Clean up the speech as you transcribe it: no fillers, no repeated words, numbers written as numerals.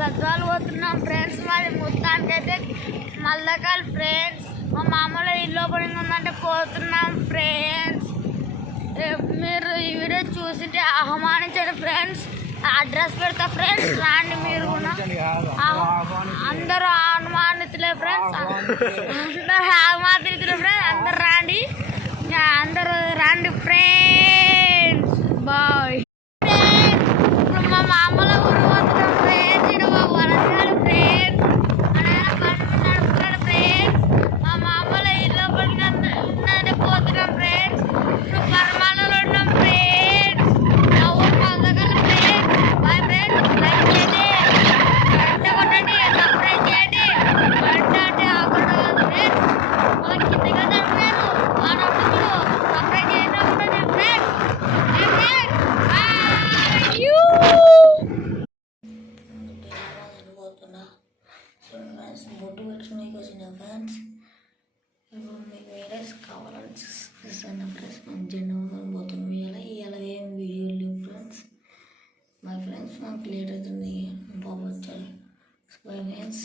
గద్వాలు పోతున్నాం ఫ్రెండ్స్. మరి మొత్తానికైతే మల్లకాయలు ఫ్రెండ్స్. మా మామూలు ఇల్లు ఓపెనింగ్ ఉందంటే పోతున్నాం ఫ్రెండ్స్. మీరు ఈ వీడియో చూసింటే ఆహ్వానించండి ఫ్రెండ్స్. అడ్రస్ పెడతా ఫ్రెండ్స్, రాండి మీరు కూడా. అందరూ ఆహ్వానితులే ఫ్రెండ్స్, అందరూ ఆహ్వానితులే ఫ్రెండ్స్. అందరు రాండి, అందరూ రాండి ఫ్రెండ్స్. బాయ్. ఇప్పుడు మా మామూలు ఊరు పోతున్నాం ఫ్రెండ్స్. ఇక్కడ మా వరంగల్ ఫ్రెండ్స్, నడుపుతాడు ఫ్రెండ్స్. మా మామూలు ఇల్లు ఉందని పోతున్నాం ఫ్రెండ్స్. ఇప్పుడు పరమాణంలో ఉన్నాం ఫ్రెండ్స్. మా ఊరు మల్లకాయలు ఫ్రెండ్స్. Bye friends. లైక్ చేయండి, గంట కొట్టండి, సబ్స్క్రైబ్ చేయండి. గంట అంటే ఆకుండా ఫ్రెండ్స్. వాళ్ళకి కిందకి వెళ్తాను ఫ్రెండ్స్. ఆ నడుపుతూ సబ్స్క్రైబ్ చేయడం ఉంటుంది ఫ్రెండ్స్. బొట్టు పెట్టుకునేకి వచ్చిన ఫ్రెండ్స్. ఇప్పుడు మీకు వేరేస్ కావాలని చూస్తాను ఫ్రెండ్స్. మనం జెండా పోతున్నాం. ఇవాళ ఏం వీడియో లేవు ఫ్రెండ్స్. మై ఫ్రెండ్స్ మాకు లేట్ అవుతుంది, బాబు వచ్చారు. Bye friends.